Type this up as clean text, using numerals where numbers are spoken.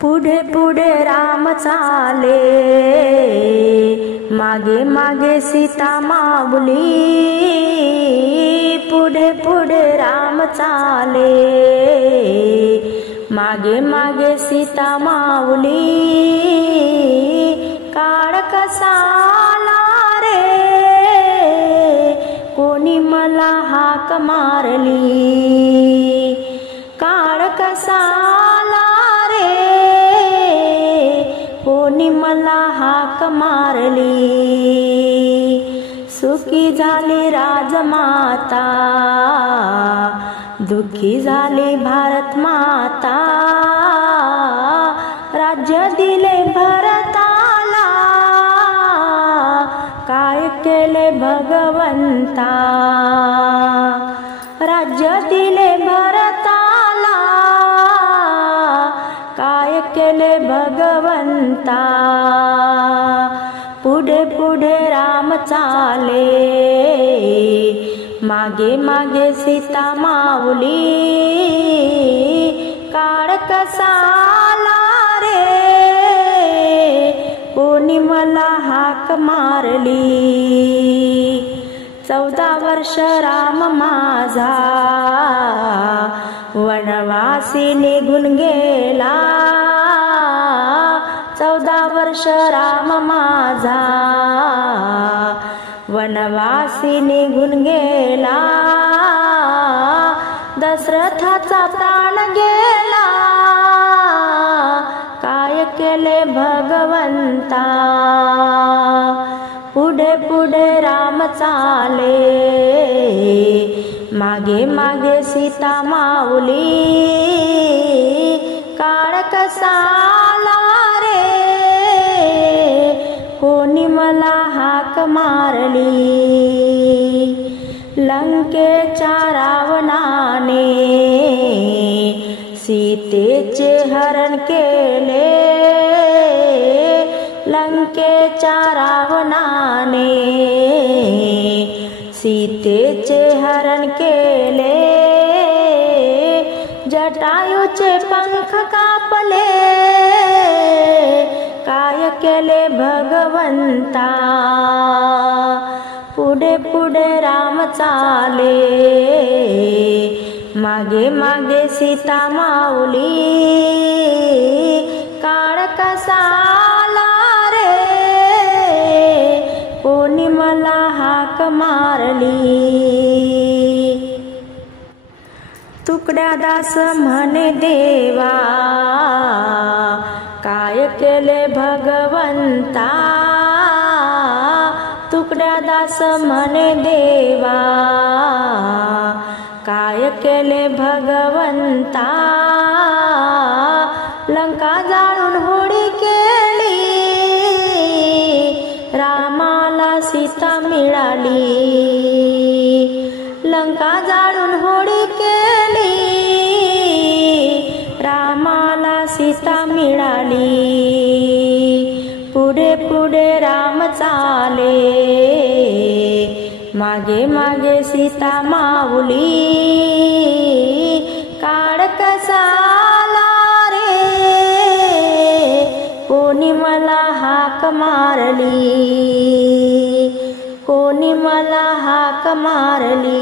पुढे पुढे राम चाले, मागे मागे सीता माऊली. पुढे पुढे राम चाले, मागे मागे सीता माऊली. काळ कसा आला रे, कोणी मला हाक मारली. काळ कसा आला रे, कोणी मला हाक मारली. सुखी झाली राजमाता, दुःखी झाली भारत माता. राज्य दिले भरताला, काय केले भगवंता. राज्य दिले भरताला, काय केले भगवंता. पुढे पुढे राम चाले, मागे मागे सीता माऊली. काळ कसा आला रे, कोणी मला हाक मारली. 14 वर्ष राम माझा, वनवासी निघून गेला. 14 वर्ष राम माझा, वनवासी निघून गेला. दशरथाचा प्राण गेला, काय केले भगवंता. पुढे पुढे राम चाले, मागे मागे सीता माऊली. काळ कसा आला रे, कोणी मला हाक मारली. लंकेच्या रावणाने सीतेचे हरण केले. लंकेच्या रावणाने सीतेचे हरण केले. जटायूचे पंख कापले, काय केले भगवंता. पुढे पुढे राम चाले, मागे मागे सीता माऊली. काळ कसा आला रे, कोणी मला हाक मारली. तुकड्या दास म्हणे देवा, काय केले भगवंता. तुकड्या दास म्हणे देवा, काय केले भगवंता. लंका जाळून होडी केली, रामाला सीता मिळाली. लंका जाळून होडी केली, रामाला सीता मिळाली. पुढे पुढे राम चाले, मागे मागे सीता माऊली. काळ कसा आला रे, कोणी मला हाक मारली. कोणी मला हाक मारली.